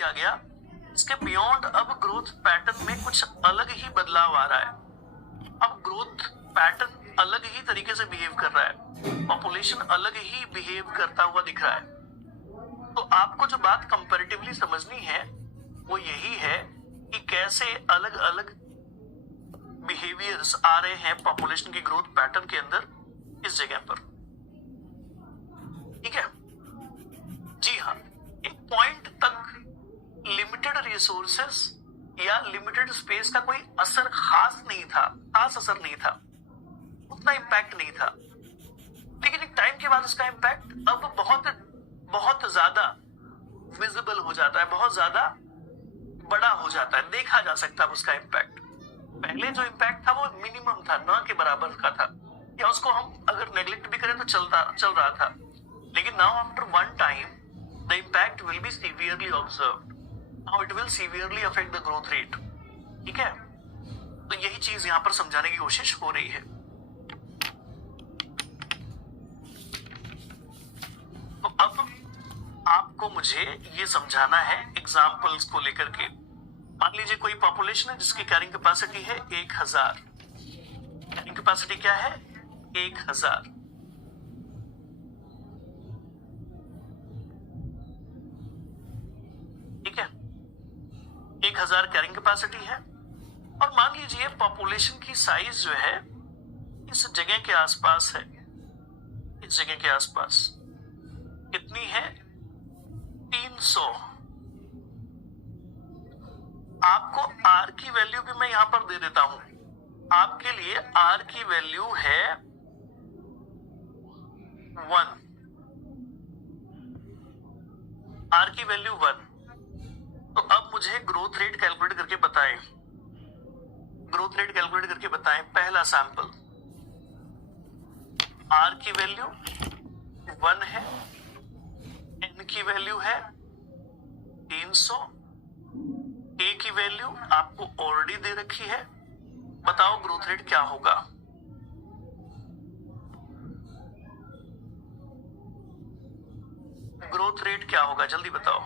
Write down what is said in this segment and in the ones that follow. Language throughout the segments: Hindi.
किया गया, इसके बियॉन्ड अब ग्रोथ पैटर्न में कुछ अलग ही बदलाव आ रहा है। अब ग्रोथ पैटर्न अलग ही तरीके से बिहेव कर रहा है, पॉपुलेशन अलग ही बिहेव करता हुआ दिख रहा है। तो आपको जो बात कंपैरेटिवली समझनी है वो यही है कि कैसे अलग अलग बिहेवियर्स आ रहे हैं पॉपुलेशन की ग्रोथ पैटर्न के अंदर इस जगह पर। ठीक है जी हाँ, एक पॉइंट तक लिमिटेड रिसोर्सेस या लिमिटेड स्पेस का कोई असर खास असर नहीं था, उतना इंपैक्ट नहीं था। लेकिन एक टाइम के बाद उसका इंपैक्ट अब बहुत ज्यादा विजिबल हो जाता है, बहुत ज्यादा बड़ा हो जाता है, देखा जा सकता है उसका इंपैक्ट। पहले जो इंपैक्ट था वो मिनिमम था, न के बराबर का था, या उसको हम अगर नेग्लेक्ट भी करें तो चल रहा था। लेकिन now after one time the impact will be severely observed, now it will severely affect the growth rate. ठीक है, तो यही चीज यहां पर समझाने की कोशिश हो रही है। तो अब आपको मुझे ये समझाना है एग्जाम्पल्स को लेकर के। मान लीजिए कोई पॉपुलेशन है जिसकी कैरिंग कैपेसिटी है 1000। कैरिंग कैपेसिटी क्या है? 1000। ठीक है, 1000 कैरिंग कैपेसिटी है। और मान लीजिए पॉपुलेशन की साइज जो है इस जगह के आसपास है, इस जगह के आसपास कितनी है? 300। आपको आर की वैल्यू भी मैं यहां पर दे देता हूं। आपके लिए आर की वैल्यू है 1। आर की वैल्यू 1। तो अब मुझे ग्रोथ रेट कैलकुलेट करके बताएं, ग्रोथ रेट कैलकुलेट करके बताएं। पहला सैंपल, आर की वैल्यू 1 है, एन की वैल्यू है 300, ए की वैल्यू आपको ऑलरेडी दे रखी है। बताओ ग्रोथ रेट क्या होगा? ग्रोथ रेट क्या होगा? जल्दी बताओ,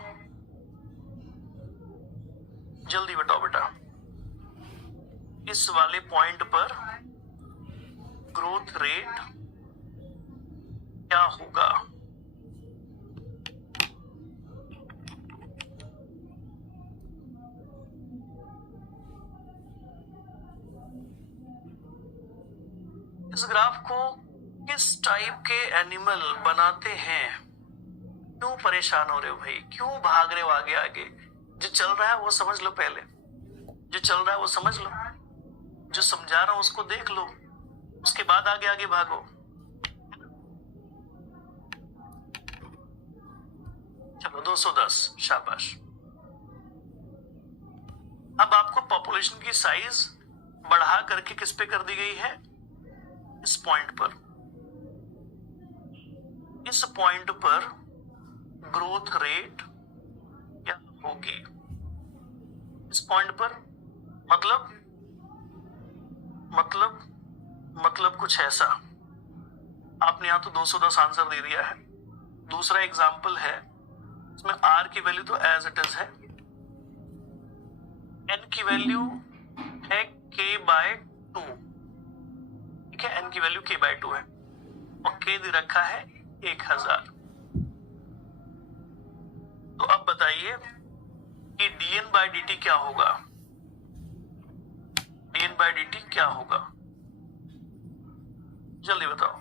जल्दी बताओ बेटा। इस वाले पॉइंट पर ग्रोथ रेट क्या होगा? इस ग्राफ को किस टाइप के एनिमल बनाते हैं? क्यों परेशान हो रहे हो भाई? क्यों भाग रहे हो आगे आगे? जो चल रहा है वो समझ लो, पहले जो चल रहा है वो समझ लो, जो समझा रहा हूं उसको देख लो, उसके बाद आगे आगे भागो। चलो 210, शाबाश। अब आपको पॉपुलेशन की साइज बढ़ा करके किस पे कर दी गई है? इस पॉइंट पर। इस पॉइंट पर ग्रोथ रेट क्या होगी? इस पॉइंट पर मतलब कुछ ऐसा। आपने यहां तो 210 आंसर दे दिया है। दूसरा एग्जांपल है, इसमें आर की वैल्यू तो एज इट इज है, एन की वैल्यू है k/2। ठीक है, एन की वैल्यू k/2 है और k दे रखा है 1000। तो अब बताइए कि dn/dt क्या होगा? dn/dt क्या होगा? जल्दी बताओ।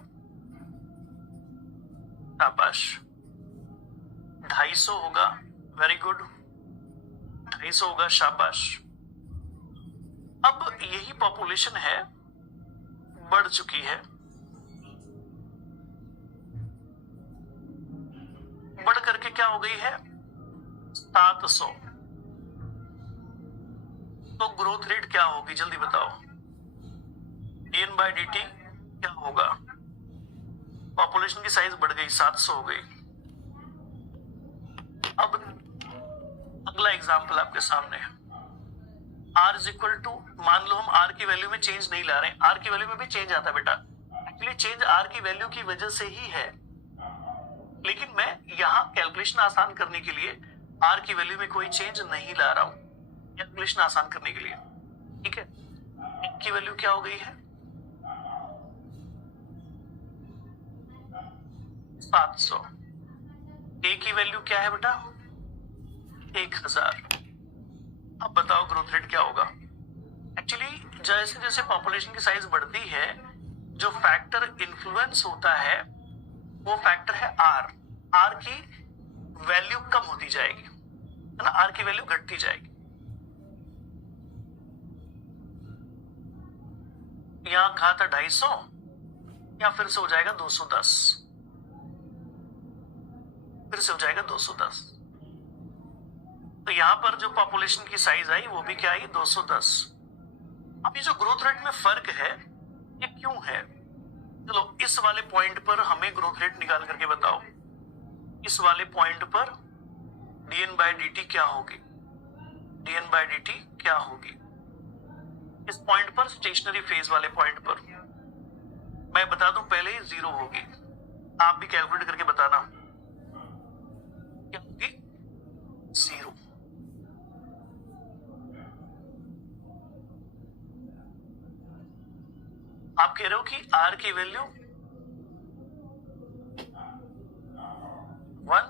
शाबाश, 250 होगा। वेरी गुड, 250 होगा। शाबाश। अब यही पॉपुलेशन है, बढ़ चुकी है, बढ़ करके क्या हो गई है? 700। तो ग्रोथ रेट क्या होगी? जल्दी बताओ। dn/dt क्या होगा? पॉपुलेशन की साइज बढ़ गई, 700 हो गई। अब अगला एग्जांपल आपके सामने है। r इज इक्वल टू, मान लो हम r की वैल्यू में चेंज नहीं ला रहे हैं। r की वैल्यू में भी चेंज आता है बेटा, एक्चुअली चेंज r की वैल्यू की वजह से ही है, लेकिन मैं यहां कैलकुलेशन आसान करने के लिए आर की वैल्यू में कोई चेंज नहीं ला रहा हूं कैलकुलेशन आसान करने के लिए। ठीक है, एन की वैल्यू क्या हो गई है 700, ए की वैल्यू क्या है बेटा 1000। अब बताओ ग्रोथ रेट क्या होगा। एक्चुअली जैसे जैसे पॉपुलेशन की साइज बढ़ती है जो फैक्टर इन्फ्लुएंस होता है वो फैक्टर है आर। आर की वैल्यू कम होती जाएगी, है ना, आर की वैल्यू घटती जाएगी। यहां कहा था 250, या फिर से हो जाएगा 210, फिर से हो जाएगा 210। तो यहां पर जो पॉपुलेशन की साइज आई वो भी क्या आई 210। अब ये जो ग्रोथ रेट में फर्क है ये क्यों है? चलो इस वाले पॉइंट पर हमें ग्रोथ रेट निकाल करके बताओ। इस वाले पॉइंट पर dn बाय dt क्या होगी, dn बाय dt क्या होगी? इस पॉइंट पर स्टेशनरी फेज वाले पॉइंट पर मैं बता दूं पहले ही 0 होगी, आप भी कैलकुलेट करके बताना क्या होगी 0। आप कह रहे हो कि r की वैल्यू 1,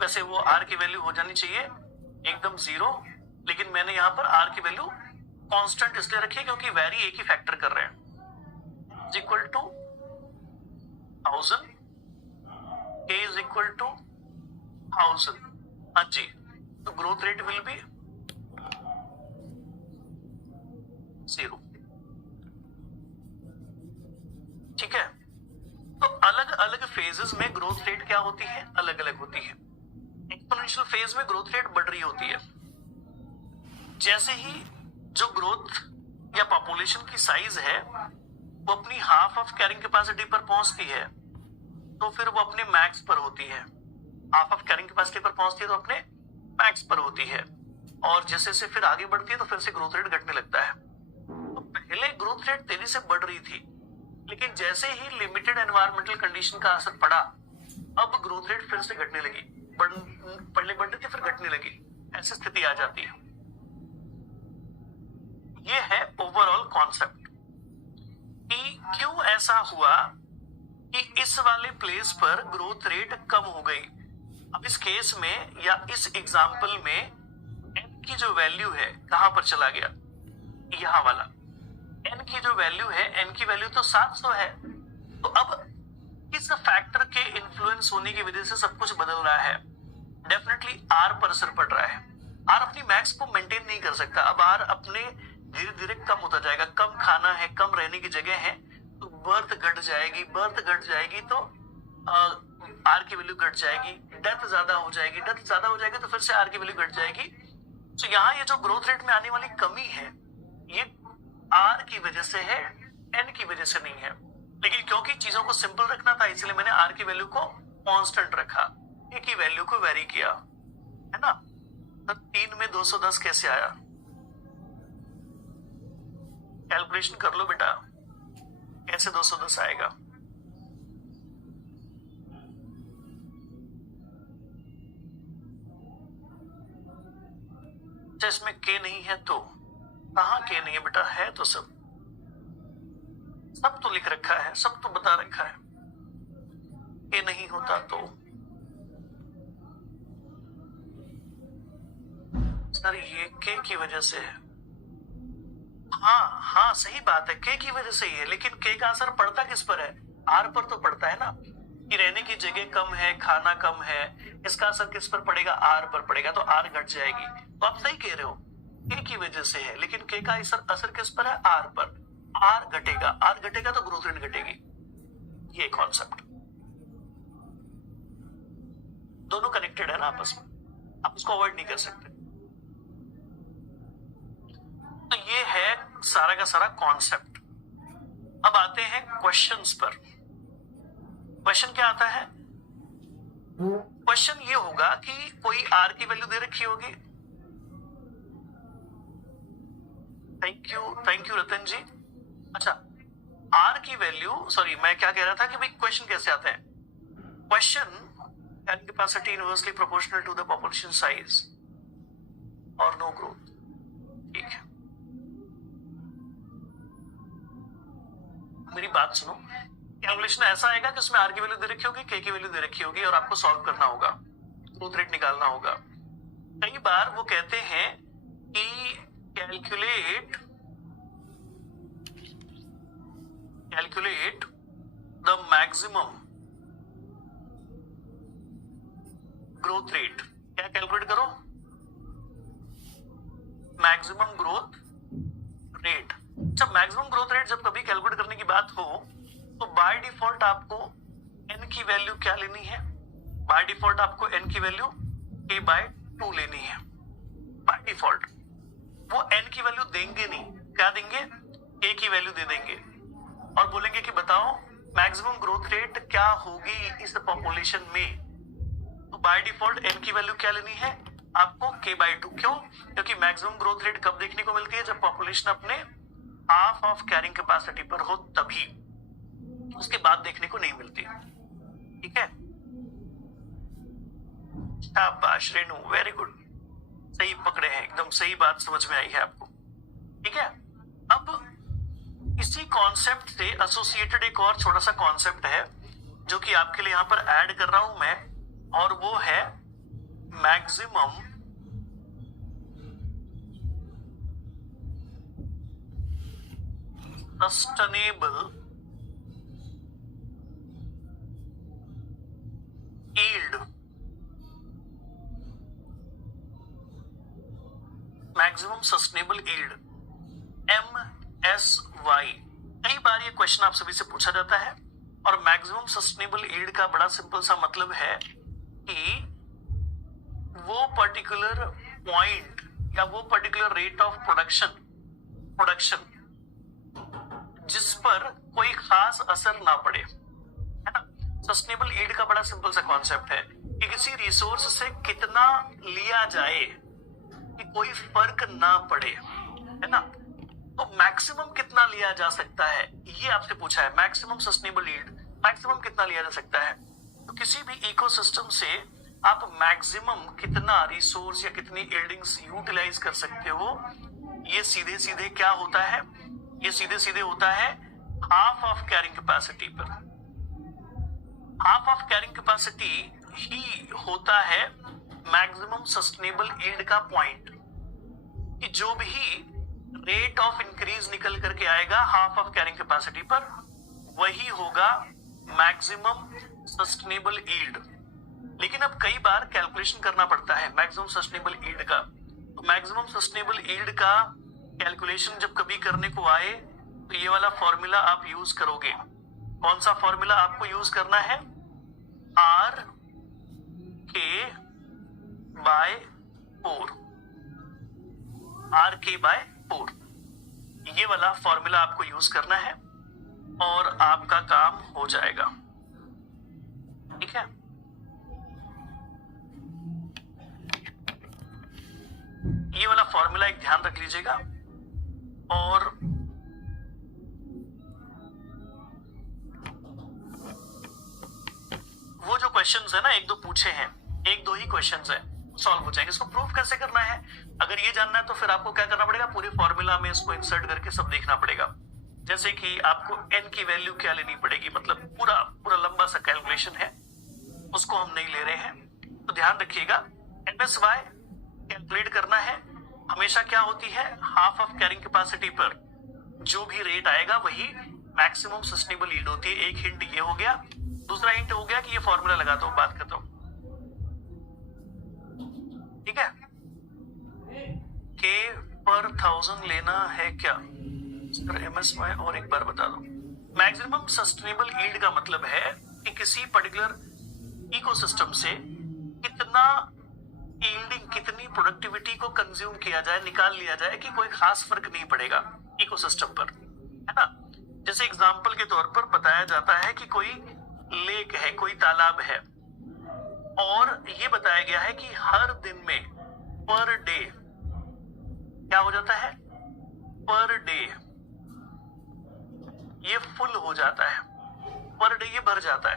वैसे वो r की वैल्यू हो जानी चाहिए एकदम 0, लेकिन मैंने यहां पर r की वैल्यू कांस्टेंट इसलिए रखी है क्योंकि वैरी एक ही फैक्टर कर रहे हैं। Is equal to 1000, k is equal to 1000। हाँ जी, तो ग्रोथ रेट विल बी 0। ठीक है, तो अलग अलग फेजेस में ग्रोथ रेट क्या होती है, अलग अलग होती है। एक्सपोनेंशियल फेज में ग्रोथ रेट बढ़ रही होती है। जैसे ही जो ग्रोथ या पॉपुलेशन की साइज है वो अपनी हाफ ऑफ कैरिंग कैपेसिटी पर पहुंचती है तो फिर वो अपने मैक्स पर होती है। हाफ ऑफ कैरिंग कैपेसिटी पर पहुंचती है तो अपने मैक्स पर होती है, और जैसे जैसे फिर आगे बढ़ती है तो फिर से ग्रोथ रेट घटने लगता है। तो पहले ग्रोथ रेट तेजी से बढ़ रही थी, लेकिन जैसे ही लिमिटेड एनवायरमेंटल कंडीशन का असर पड़ा अब ग्रोथ रेट फिर से घटने लगी। पहले बढ़ रही थी फिर घटने लगी, ऐसी स्थिति आ जाती है। ये है ओवरऑल कॉन्सेप्ट कि क्यों ऐसा हुआ कि इस वाले प्लेस पर ग्रोथ रेट कम हो गई। अब इस केस में या इस एग्जाम्पल में n की जो वैल्यू है कहां पर चला गया, यहां वाला n की जो वैल्यू है, n की वैल्यू तो 700 है। तो अब किस फैक्टर के इन्फ्लुएंस होने की वजह से सब कुछ बदल रहा है? डेफिनेटली r पर असर पड़ रहा है। r अपनी मैक्स को मेंटेन नहीं कर सकता, अब r अपने धीरे धीरे कम होता जाएगा। कम खाना है, कम रहने की जगह है, तो बर्थ घट जाएगी, बर्थ घट जाएगी तो r की वैल्यू घट जाएगी। डेथ ज्यादा हो जाएगी, डेथ ज्यादा हो जाएगी तो फिर से r की वैल्यू घट जाएगी। तो यहाँ ये जो ग्रोथ रेट में आने वाली कमी है ये r की वजह से है, n की वजह से नहीं है। लेकिन क्योंकि चीजों को सिंपल रखना था इसलिए मैंने r की वैल्यू को कांस्टेंट रखा, a की वैल्यू को वेरी किया, है ना। तो 3 में 210 कैसे आया? कैलकुलेशन कर लो बेटा, कैसे 210 आएगा? इसमें k नहीं है तो कहां k नहीं है बेटा? है तो सब तो लिख रखा है, सब तो बता रखा है। k नहीं होता तो सर ये k की वजह से है। हाँ सही बात है, k की वजह से ही है, लेकिन k का असर पड़ता किस पर है? r पर तो पड़ता है ना, कि रहने की जगह कम है, खाना कम है, इसका असर किस पर पड़ेगा? r पर पड़ेगा, तो r घट जाएगी। तो आप सही कह रहे हो, k की वजह से है, लेकिन k का असर किस पर है? r पर। r घटेगा तो ग्रोथ रेट घटेगी। ये कॉन्सेप्ट दोनों कनेक्टेड है ना आपस में, आप उसको अवॉइड नहीं कर सकते। तो ये है सारा का सारा कॉन्सेप्ट। अब आते हैं क्वेश्चंस पर। क्वेश्चन क्या आता है? क्वेश्चन ये होगा कि कोई r की वैल्यू दे रखी होगी। थैंक यू रतन जी। अच्छा, r की वैल्यू, सॉरी मैं क्या कह रहा था कि भाई क्वेश्चन कैसे आते हैं? Question carrying capacity inversely proportional to the population size और नो ग्रोथ। ठीक है, मेरी बात सुनो। कैलकुलेशन ऐसा आएगा कि उसमें आर की वैल्यू दे रखी होगी, के की वैल्यू दे रखी होगी और आपको सॉल्व करना होगा, ग्रोथ रेट निकालना होगा। कई बार वो कहते हैं कि calculate the maximum growth rate. क्या कैलकुलेट करो? Maximum growth rate. जब मैक्सिमम ग्रोथ रेट जब कभी कैलकुलेट करने की बात हो तो बाय डिफॉल्ट आपको n की वैल्यू क्या लेनी है? बाय डिफॉल्ट आपको n की वैल्यू k/2 लेनी है। बाय डिफॉल्ट वो n की वैल्यू देंगे नहीं, क्या देंगे? k की वैल्यू दे देंगे और बोलेंगे कि बताओ मैक्सिमम ग्रोथ रेट क्या होगी इस पॉपुलेशन में। तो बाय डिफॉल्ट n की वैल्यू क्या लेनी है? आपको k/2। क्यों? क्योंकि मैक्सिमम ग्रोथ रेट कब देखने को मिलती है? जब पॉपुलेशन अपने हाफ ऑफ कैरिंग कैपेसिटी पर हो, तभी। उसके बाद देखने को नहीं मिलती। ठीक है, शाबाश रेनू, वेरी गुड, सही पकड़े हैं, एकदम सही बात समझ में आई है आपको। ठीक है, अब इसी कॉन्सेप्ट से एसोसिएटेड एक और छोटा सा कॉन्सेप्ट है जो कि आपके लिए यहां पर ऐड कर रहा हूं मैं, और वो है maximum sustainable yield. Maximum sustainable yield, MSY। कई बार ये क्वेश्चन आप सभी से पूछा जाता है, और मैक्सिमम सस्टेनेबल यील्ड का बड़ा सिंपल सा मतलब है कि वो पर्टिकुलर पॉइंट या वो पर्टिकुलर रेट ऑफ प्रोडक्शन जिस पर कोई खास असर ना पड़े, है ना। सस्टेनेबल यील्ड का बड़ा सिंपल सा कॉन्सेप्ट है कि किसी रिसोर्स से कितना लिया जाए कि कोई फर्क ना पड़े, है ना। तो मैक्सिमम कितना लिया जा सकता है, ये आपसे पूछा है। मैक्सिमम सस्टेनेबल यील्ड, मैक्सिमम कितना लिया जा सकता है। तो किसी भी इकोसिस्टम से आप मैक्सिमम कितना रिसोर्स या कितनी यील्डिंग्स यूटिलाइज कर सकते हो, ये सीधे सीधे क्या होता है? ये सीधे सीधे होता है हाफ ऑफ कैरिंग कैपेसिटी पर। हाफ ऑफ कैरिंग कैपेसिटी ही होता है मैक्सिमम सस्टेनेबल यील्ड का पॉइंट, कि जो भी रेट ऑफ इंक्रीज निकल करके आएगा हाफ ऑफ कैरिंग कैपेसिटी पर, वही होगा मैक्सिमम सस्टेनेबल यील्ड। लेकिन अब कई बार कैलकुलेशन करना पड़ता है मैक्सिमम सस्टेनेबल यील्ड का। तो मैक्सिमम सस्टेनेबल यील्ड का कैलकुलेशन जब कभी करने को आए तो ये वाला फॉर्मूला आप यूज करोगे। कौन सा फॉर्मूला आपको यूज करना है? RK/4। ये वाला फॉर्मूला आपको यूज करना है और आपका काम हो जाएगा। ठीक है, ये वाला फॉर्मूला एक ध्यान रख लीजिएगा। और वो जो क्वेश्चंस है ना, एक दो पूछे हैं, एक दो ही क्वेश्चंस है, सॉल्व हो जाएंगे। इसको प्रूफ कैसे करना है अगर ये जानना है तो फिर आपको क्या करना पड़ेगा? पूरे फॉर्मूला में इसको इंसर्ट करके सब देखना पड़ेगा। जैसे कि आपको n की वैल्यू क्या लेनी पड़ेगी, मतलब पूरा पूरा लंबा सा कैलकुलेशन है, उसको हम नहीं ले रहे हैं। तो ध्यान रखिएगा, MSY कैलकुलेट करना है हमेशा क्या होती है? हाफ ऑफ कैरिंग कैपेसिटी पर जो भी रेट आएगा वही मैक्सिमम सस्टेनेबल यील्ड होती है। एक हिंट ये हो गया। दूसरा हिंट हो गया कि ये फॉर्मूला लगाता हूं, बात करता हूं। ठीक है, K/1000 लेना है क्या सर? MSY और एक बार बता दो। मैक्सिमम सस्टेनेबल यील्ड का मतलब है कि किसी पर्टिकुलर इकोसिस्टम से कितना यील्डिंग, कितनी प्रोडक्टिविटी को कंज्यूम किया जाए, निकाल लिया जाए कि कोई खास फर्क नहीं पड़ेगा इकोसिस्टम पर, है ना। जैसे एग्जांपल के तौर पर बताया जाता है कि कोई लेक है, कोई तालाब है, और ये बताया गया है कि हर दिन में पर डे क्या हो जाता है? पर डे ये फुल हो जाता है, पर डे ये भर जाता है।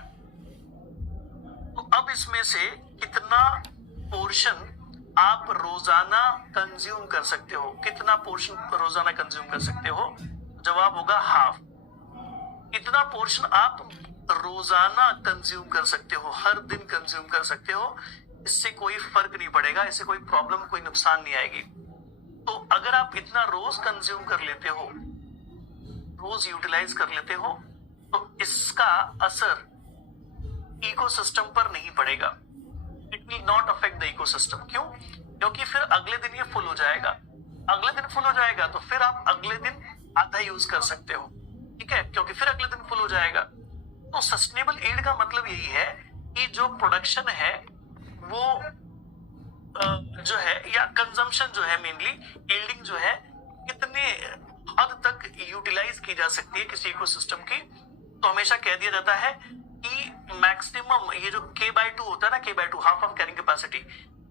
तो अब इसमें से कितना पोर्शन आप रोजाना कंज्यूम कर सकते हो, कितना पोर्शन रोजाना कंज्यूम कर सकते हो? जवाब होगा हाफ। कितना पोर्शन आप रोजाना कंज्यूम कर सकते हो, हर दिन कंज्यूम कर सकते हो, इससे कोई फर्क नहीं पड़ेगा, इससे कोई प्रॉब्लम, कोई नुकसान नहीं आएगी। तो अगर आप इतना रोज कंज्यूम कर लेते हो, रोज यूटिलाइज कर लेते हो, तो इसका असर इकोसिस्टम पर नहीं पड़ेगा। It will not affect the ecosystem. क्यों? क्योंकि फिर अगले दिन ये फुल हो जाएगा, अगले दिन फुल हो जाएगा तो फिर आप अगले दिन आधा यूज कर सकते हो, ठीक है, क्योंकि फिर अगले दिन फुल हो जाएगा। तो सस्टेनेबल ईल्ड का मतलब यही है कि जो प्रोडक्शन है वो जो है, या कंजम्पशन जो है, मेनली ईल्डिंग जो है, कितने हद तक यूटिलाइज की जा सकती है किसी इकोसिस्टम की। तो हमेशा कह दिया जाता है कि मैक्सिमम ये जो k/2 होता है ना, k/2 half of carrying capacity,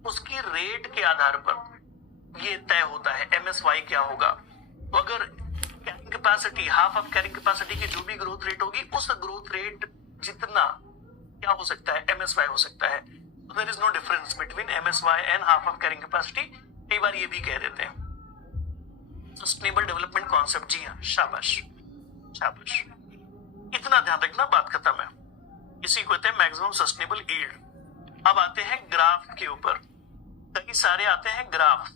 उसकी रेट के आधार पर ये तय होता है MSY क्या होगा। तो अगर carrying capacity, half of carrying capacity की जो भी ग्रोथ रेट होगी, उस ग्रोथ रेट जितना क्या हो सकता है, MSY हो सकता है। तो there is no difference between MSY and half of carrying capacity. कई बार ये भी कह देते हैं सस्टेनेबल डेवलपमेंट कॉन्सेप्ट। जी हाँ, शाबाश शाबाश, इतना ध्यान रखना, बात खत्म है। इसी को कहते हैं मैक्सिमम सस्टेनेबल यील्ड। अब आते हैं ग्राफ के ऊपर, कई सारे आते हैं ग्राफ।